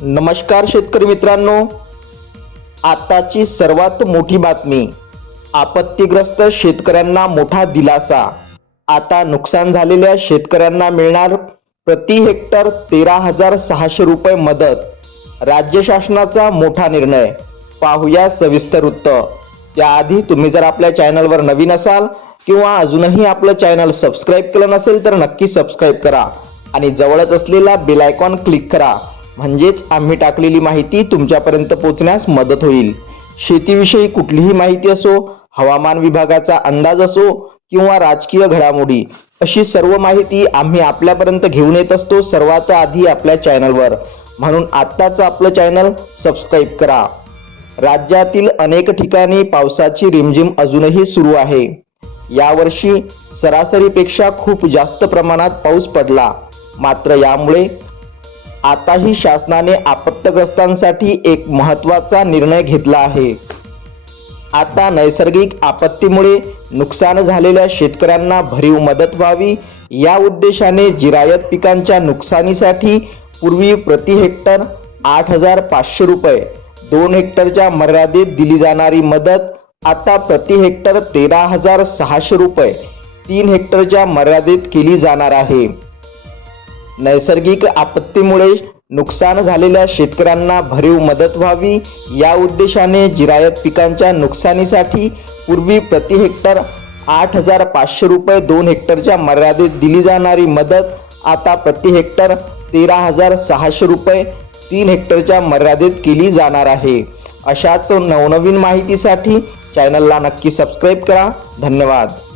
नमस्कार शेतकरी मित्रांनो. आताची सर्वात मोठी बातमी आपत्तीग्रस्त शेतकऱ्यांना मोठा दिलासा. आता नुकसान झालेल्या शेतकऱ्यांना मिळणार प्रति हेक्टर तेरा हजार सहाशे रुपये मदत. राज्य शासनाचा मोठा निर्णय. पाहूया सविस्तर वृत्त त्याआधी तुम्ही जर आपल्या चॅनलवर नवीन असाल किंवा अजूनही आपलं चॅनल सबस्क्राईब केलं नसेल तर नक्की सबस्क्राईब करा. आणि जवळच असलेला बेल आयकॉन क्लिक करा. म्हणजेच आम्ही टाकलेली माहिती तुमच्यापर्यंत पोहोचण्यास मदत होईल. शेतीविषयी कुठलीही माहिती असो हवामान विभागाचा अंदाज असो किंवा राजकीय घडामोडी अशी सर्व माहिती आम्ही आपल्यापर्यंत घेऊन येत असतो सर्वात आधी आपल्या चॅनलवर. म्हणून आत्ताच आपलं चॅनल सबस्क्राईब करा. राज्यातील अनेक ठिकाणी पावसाची रिमझिम अजूनही सुरू आहे. यावर्षी सरासरीपेक्षा खूप जास्त प्रमाणात पाऊस पडला. मात्र यामुळे आताही शासनाने आपत्तग्रस्तांसाठी एक महत्त्वाचा निर्णय घेतला आहे. आता नैसर्गिक आपत्तीमुळे नुकसान झालेल्या शेतकऱ्यांना भरीव मदत व्हावी या उद्देशाने जिरायत पिकांच्या नुकसानीसाठी पूर्वी प्रति हेक्टर आठ हजार पाचशे रुपये दोन हेक्टरच्या मर्यादेत दिली जाणारी मदत आता प्रति हेक्टर तेरा हजार सहाशे रुपये तीन हेक्टरच्या मर्यादेत केली जाणार आहे. नैसर्गिक आपत्तीमुळे नुकसान झालेल्या शेतकऱ्यांना भरीव मदत व्हावी. या उद्देशाने जिरायत पिकांच्या नुकसानीसाठी पूर्वी प्रति हेक्टर आठ हजार पाचशे रुपये दोन हेक्टरच्या मर्यादेत दिली जाणारी मदत आता प्रति हेक्टर तेरा हजार सहाशे रुपये तीन हेक्टरच्या मर्यादेत केली जाणार आहे. अशाच नवनवीन माहितीसाठी चॅनलला नक्की सबस्क्राईब करा. धन्यवाद.